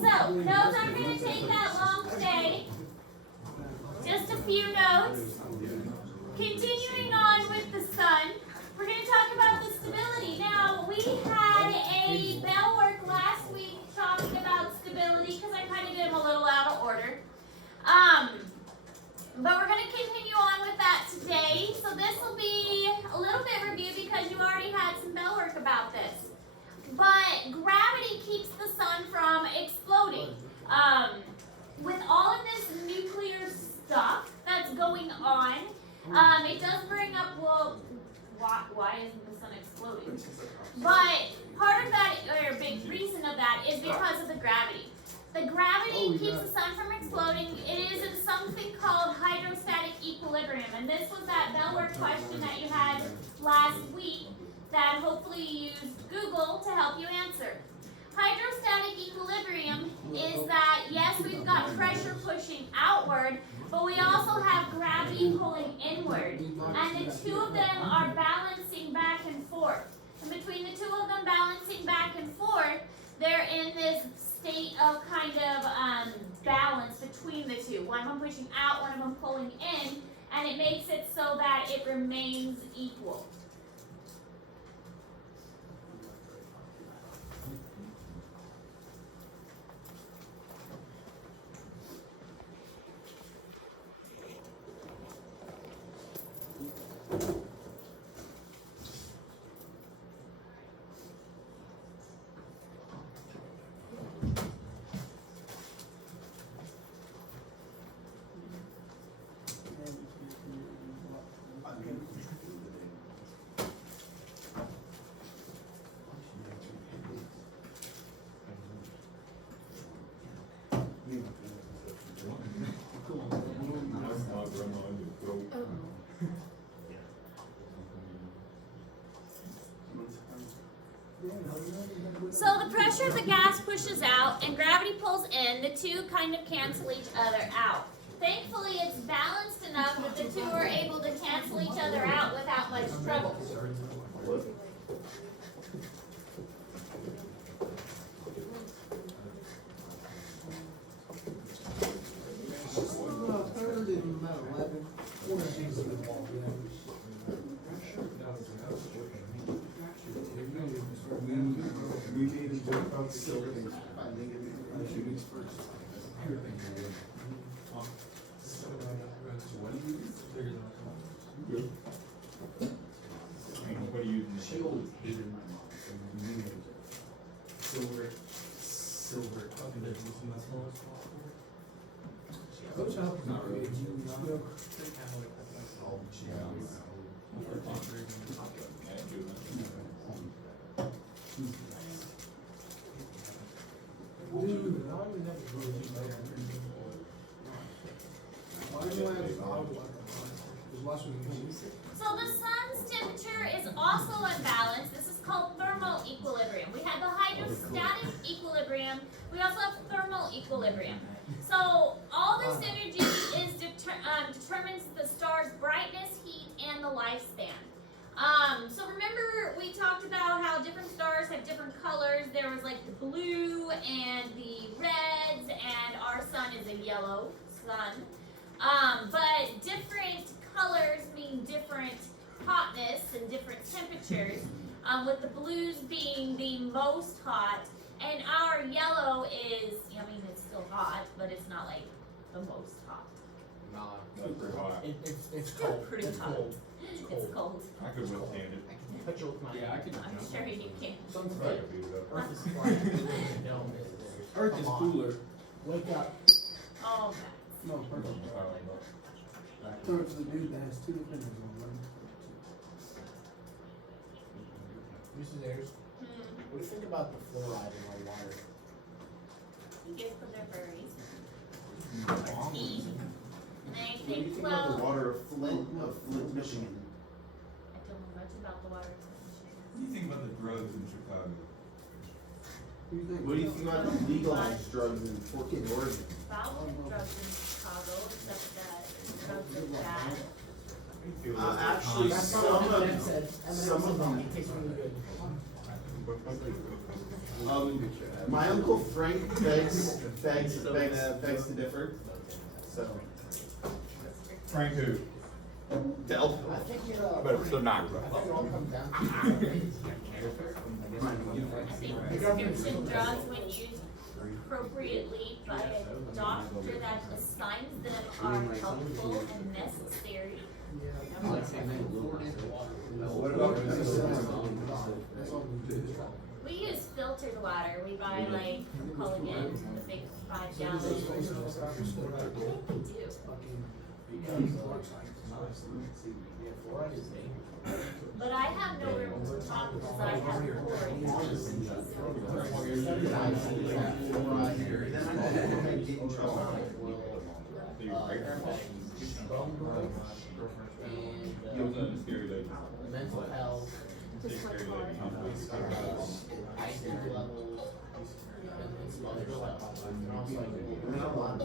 so notes aren't going to take that long today. Just a few notes. Continuing on with the sun, we're going to talk about the stability. Now, we had a bell work last week talking about stability because I kind of did them a little out of order. But we're going to continue on with that today. So this will be a little bit review because you already had some bell work about this. But gravity keeps the sun from exploding. With all of this nuclear stuff that's going on, it does bring up, well, why isn't the sun exploding? But part of that, or a big reason of that, is because of the gravity. The gravity keeps the sun from exploding. It is in something called hydrostatic equilibrium. And this was that bell work question that you had last week that hopefully you used Google to help you answer. Hydrostatic equilibrium is that, yes, we've got pressure pushing outward, but we also have gravity pulling inward. And the two of them are balancing back and forth. And between the two of them balancing back and forth, they're in this state of kind of balance between the two. One of them pushing out, one of them pulling in, and it makes it so that it remains equal. So the pressure of the gas pushes out and gravity pulls in. The two kind of cancel each other out. Thankfully, it's balanced enough that the two are able to cancel each other out without much trouble. What do you shield? Silver. Not really. So the sun's temperature is also unbalanced. This is called thermal equilibrium. We have the hydrostatic equilibrium. We also have thermal equilibrium. So all this energy is determines the star's brightness, heat, and the lifespan. So remember we talked about how different stars have different colors. There was like the blue and the reds, and our sun is a yellow sun. But different colors mean different hotness and different temperatures, with the blues being the most hot, and our yellow is, I mean, it's still hot, but it's not like the most hot. That's pretty hot. It's Still cold. pretty It's hot. cold. It's cold. I could withstand it. I can touch it with my. Yeah, I can. I'm sure you can. Sun's I like could beat it up. Earth is flat. The dome is there. Earth is Come on. cooler. Wake up. Oh, No, Earth is so it's the dude that has two fingers on one. Mrs. Ayers, what do you think about the fluoride in our water? you get from their furries. Eat. And they What do you think, think about the well, water of Flint, Michigan? I don't know much about the water. What do you think about the drugs in Chicago? Who do you think? What do you think about the legalized drugs in Portland, Oregon? About drugs in Chicago, except that drugs are bad. Actually, That's some not what of Eminem said. Eminem some said of them- it tastes really good. My uncle Frank begs to differ. So, Frank who? Del. I think it, But still not. I think it all comes down to. I think prescription drugs, when used appropriately by a doctor that assigns them, are helpful and necessary. What about? We use filtered water. We buy like Culligan, the big 5 gallons. I think we do. But I have no room to talk because I have boring. Mental health, Just like hard. IQ levels, and some other stuff. And also, there's a lot of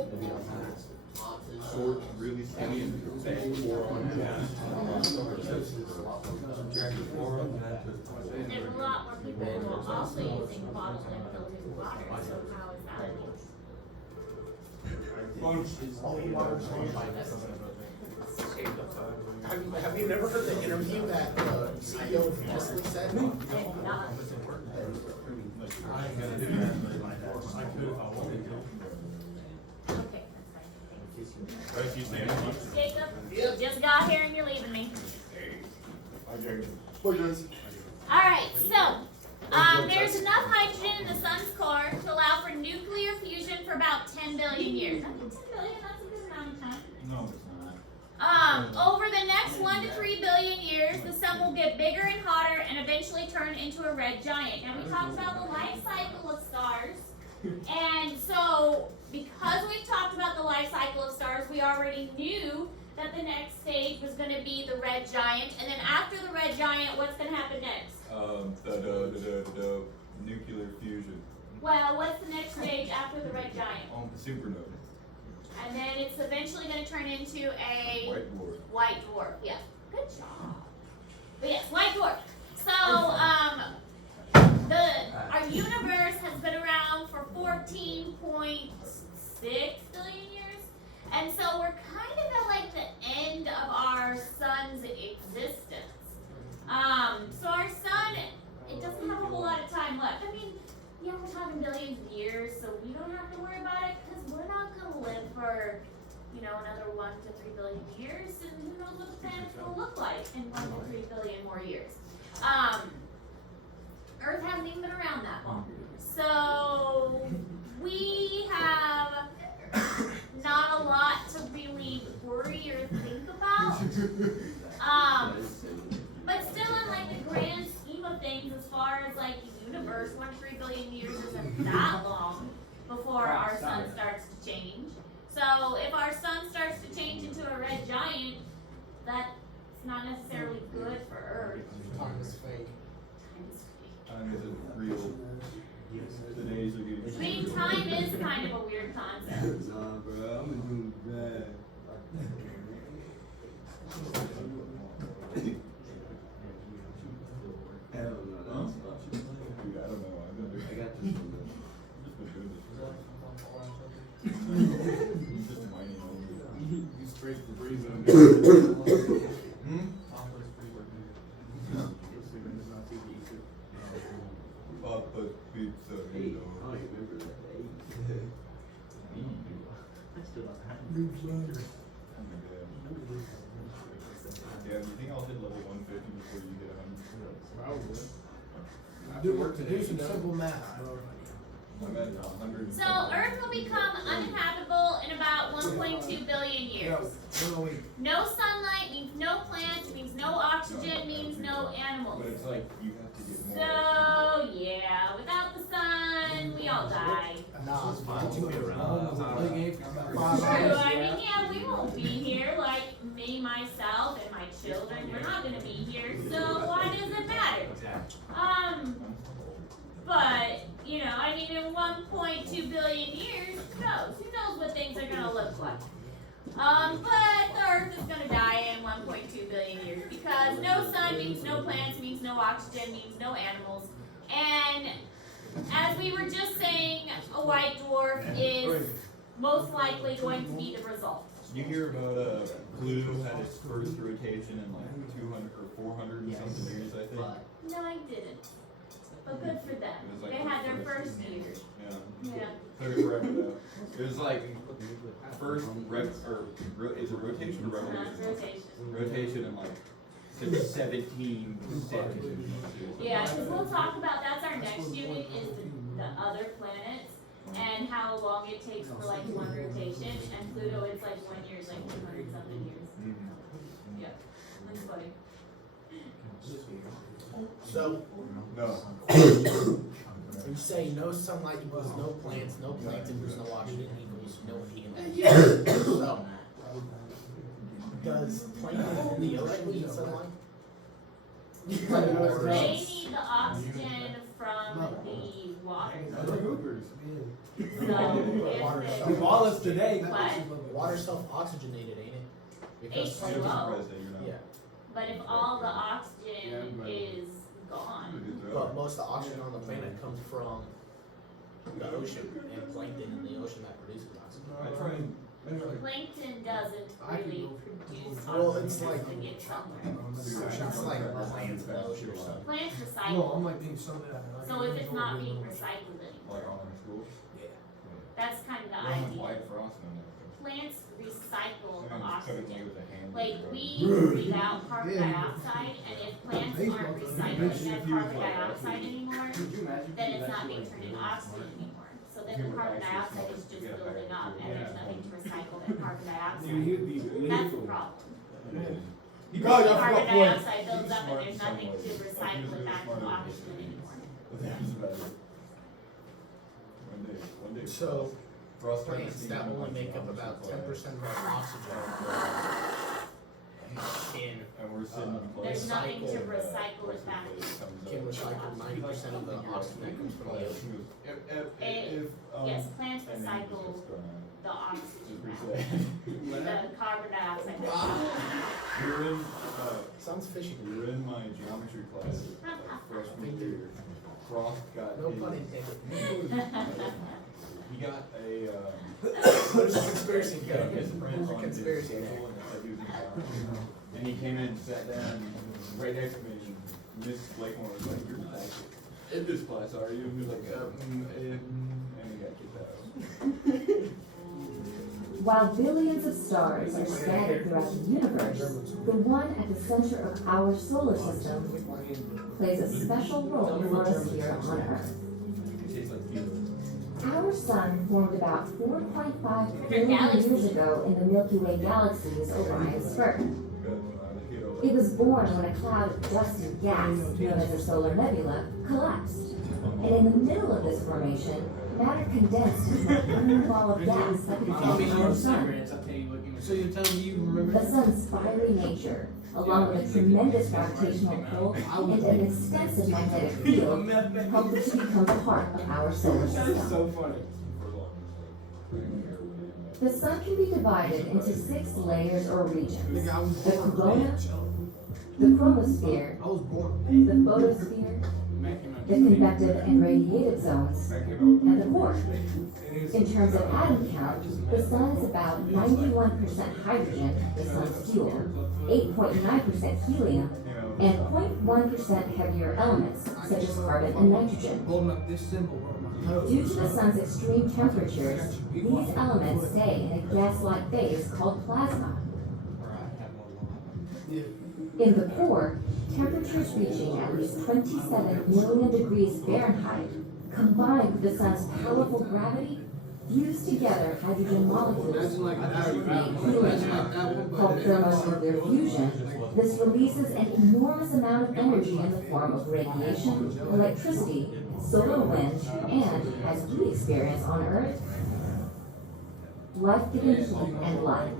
Short, really skinny, and There's a lot more people who are also using bottled and filtered water. So how is that? Have you never heard the interview that the CEO of Nestle said? And not. Okay, that's fine. Jacob, you just got here and you're leaving me. Alright, so, there's enough hydrogen in the sun's core to allow for nuclear fusion for about 10 billion years. I think 10 billion, that's a good amount of time. No, it's not. Over the next 1 to 3 billion years, the sun will get bigger and hotter and eventually turn into a red giant. Now, we talked about the life cycle of stars. And so, because we've talked about the life cycle of stars, we already knew that the next stage was going to be the red giant. And then after the red giant, what's going to happen next? The nuclear fusion. Well, what's the next stage after the red giant? On the supernova. And then it's eventually going to turn into a White dwarf. white dwarf. Yeah, good job. But yes, white dwarf. So, our universe has been around for 14.6 billion years. And so we're kind of at like the end of our sun's existence. So our sun, it doesn't have a whole lot of time left. I mean, yeah, we're talking billions of years, so we don't have to worry about it because we're not going to live for, another 1 to 3 billion years, and who knows what the planet's going to look like in 1 to 3 billion more years. Earth hasn't even been around that long. So we have not a lot to really worry or think about. But still in like the grand scheme of things, as far as like the universe, 1 to 3 billion years isn't that long before our sun starts to change. So if our sun starts to change into a red giant, that's not necessarily good for Earth. Time is fake. Time isn't real. The days are getting. I mean, time is kind of a weird concept. Nah, bro, I'm doing bad. Hell no, that's not. Dude, I don't know. I've been doing. I got this one. Just been doing this. Just whining over it. You straight the breathing. Papa's Pizza. Hey, I remember that day. I still don't have it. Yeah, do you think I'll hit level 150 before you get 100? Probably. Do some simple math, bro. I'm at 100. So Earth will become uninhabitable in about 1.2 billion years. No sunlight means no plants, means no oxygen, means no animals. But it's like you have to get more. So yeah, without the sun, we all die. Nah, it's fine. True, I mean, yeah, we won't be here, like me, myself, and my children. We're not gonna be here, so why does it matter? But, I mean, in 1.2 billion years, who knows? Who knows what things are gonna look like? But the Earth is gonna die in 1.2 billion years because no sun means no plants, means no oxygen, means no animals. And as we were just saying, a white dwarf is most likely going to be the result. You hear about Pluto had its first rotation in like 200 or 400 and something years, I think. But No, I didn't. But good for them. It was like They had their first year. Yeah. Yeah. Took it forever though. It was like first is it rotation or revolution? Rotation. Rotation in like 17 seconds. Yeah, because we'll talk about, that's our next unit, is the other planets and how long it takes for like one rotation. And Pluto, it's like 1 year is like 200 something years. Mhm. Yeah. That's funny. so No. you say no sunlight equals no plants, no plankton equals no oxygen equals no heating. So does plankton in the ocean need sunlight? They need the oxygen from the water. So if they, Wallace today. What? Water's self-oxygenated, ain't it? Because H2O. plankton, Surprised that you're not. yeah, but if all the oxygen is gone, but most of the oxygen on the planet comes from the ocean and plankton in the ocean that produces oxygen. I try and plankton doesn't really produce Well, oxygen, it's it has like- to get somewhere. It's like plants in the ocean or something. Plants No, recycle, I'm like being so. so if it's not being recycled like anymore, on our school. that's kind of the They have idea. white frost on there. Plants recycle the And then cut it oxygen. with a hand. Like, we breathe out carbon dioxide, and if plants aren't recycling that carbon dioxide anymore, then it's not being turned into oxygen anymore. So then the carbon dioxide is just building up, and there's nothing to recycle that carbon dioxide. That's the problem. He Carbon dioxide builds up, and there's nothing to recycle it back to oxygen anymore. One day. So Frost started plants to that steam only up make up on about the 10% of our oxygen can And we're sitting in place. There's nothing to Recycle, recycle it back to. can recycle 90% of the oxygen that comes from the ocean. Yes, plants recycle the oxygen back. The carbon dioxide. You're in, Sounds fishy. we were in my geometry class freshman year. Frost got No his- pun intended. He got a, There's a conspiracy he got his theory. print on his Conspiracy table theory. and said he was in town. And he came in, sat down right next to me, and Miss Blakemore was like, "You're back in this class, are you?" And he was like, and he got kicked out. While billions of stars are scattered throughout the universe, the one at the center of our solar system plays a special role for us here on Earth. It tastes like fever. Our sun formed about 4.5 billion years ago in the Milky Way galaxy's Orion spur. It was born when a cloud of dust and gas, known as a solar nebula, collapsed. And in the middle of this formation, matter condensed into a burning ball of gas that could fall from the sun. So you're telling me you remember? The sun's fiery nature, along with a tremendous gravitational pull and an extensive magnetic field, helped it to become the heart of our solar system. funny. The sun can be divided into 6 layers or regions: the corona, the chromosphere, I was born. the photosphere, the convective and radiated zones, and the core. In terms of atom count, the sun is about 91% hydrogen, the sun's fuel, 8.9% helium, and 0.1% heavier elements, such as carbon and nitrogen. Holding up this symbol on my nose. Due to the sun's extreme temperatures, these elements stay in a gas-like phase called plasma. Yeah. In the core, temperatures reaching at least 27 million degrees Fahrenheit, combined with the sun's powerful gravity, fuse together hydrogen molecules to create helium. Called thermonuclear fusion, this releases an enormous amount of energy in the form of radiation, electricity, solar wind, and, as we experience on Earth, life-giving heat and light.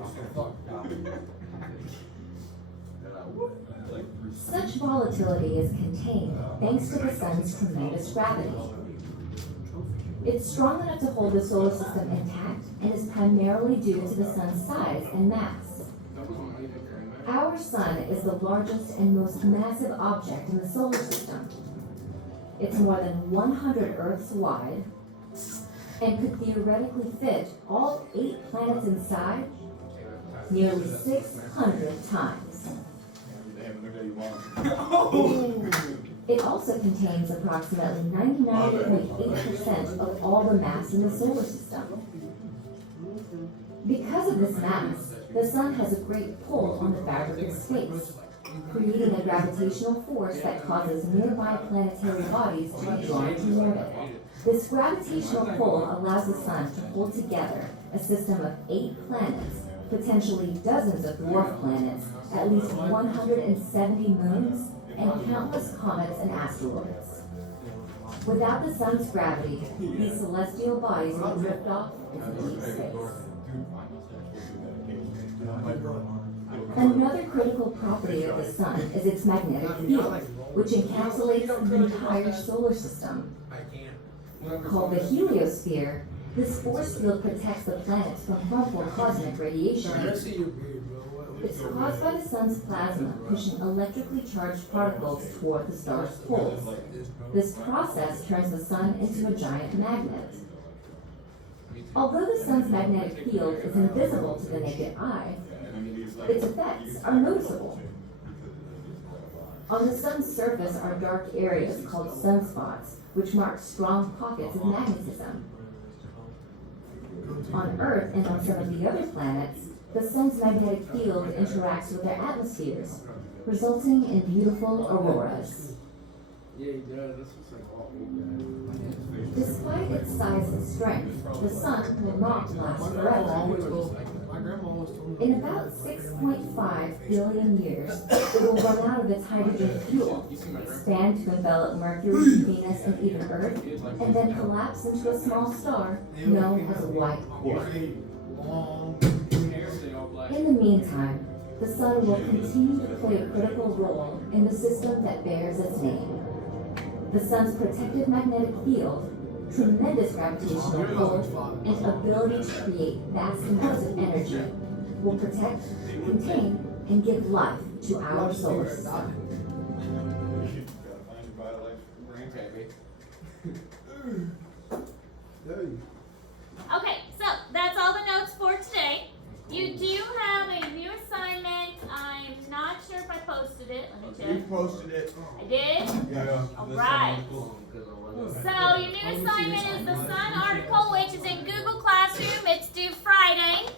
Such volatility is contained thanks to the sun's tremendous gravity. It's strong enough to hold the solar system intact and is primarily due to the sun's size and mass. Our sun is the largest and most massive object in the solar system. It's more than 100 Earths wide and could theoretically fit all 8 planets inside nearly 600 times. Damn, look at you, Mom. It also contains approximately 99.8% of all the mass in the solar system. Because of this mass, the sun has a great pull on the fabric of space, creating a gravitational force that causes nearby planetary bodies to be drawn toward it. This gravitational pull allows the sun to hold together a system of 8 planets, potentially dozens of dwarf planets, at least 170 moons, and countless comets and asteroids. Without the sun's gravity, these celestial bodies would drift off into deep space. Another critical property of the sun is its magnetic field, which encapsulates the entire solar system. Called the heliosphere, this force field protects the planets from harmful cosmic radiation. It's caused by the sun's plasma pushing electrically charged particles toward the star's poles. This process turns the sun into a giant magnet. Although the sun's magnetic field is invisible to the naked eye, its effects are noticeable. On the sun's surface are dark areas called sunspots, which mark strong pockets of magnetism. On Earth and on some of the other planets, the sun's magnetic field interacts with their atmospheres, resulting in beautiful auroras. Yeah, he does. That's what's like all old guys. Despite its size and strength, the sun will not last forever. My grandma always told me. In about 6.5 billion years, it will run out of its hydrogen fuel, expand to envelop Mercury, Venus, and even Earth, and then collapse into a small star known as a white dwarf. In the meantime, the sun will continue to play a critical role in the system that bears its name. The sun's protective magnetic field, tremendous gravitational pull, and ability to create vast amounts of energy will protect, contain, and give life to our solar system. Gotta find your biological grandpappy. Okay, so that's all the notes for today. You do have a new assignment. I'm not sure if I posted it. Let me You check. posted it. I did? Yeah. Alright. So your new assignment is the Sun article, which is in Google Classroom. It's due Friday.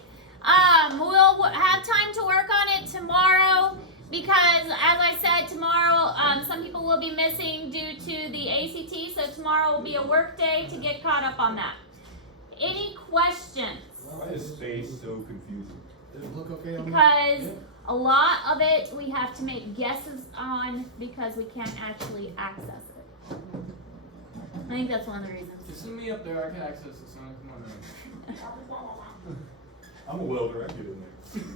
We'll have time to work on it tomorrow because, as I said, tomorrow some people will be missing due to the ACT. So tomorrow will be a work day to get caught up on that. Any questions? Why is space so confusing? Does it look okay on me? Because a lot of it we have to make guesses on because we can't actually access it. I think that's one of the reasons. Just send me up there, I can access the sun. Come on in. I'm a welder, I get in there.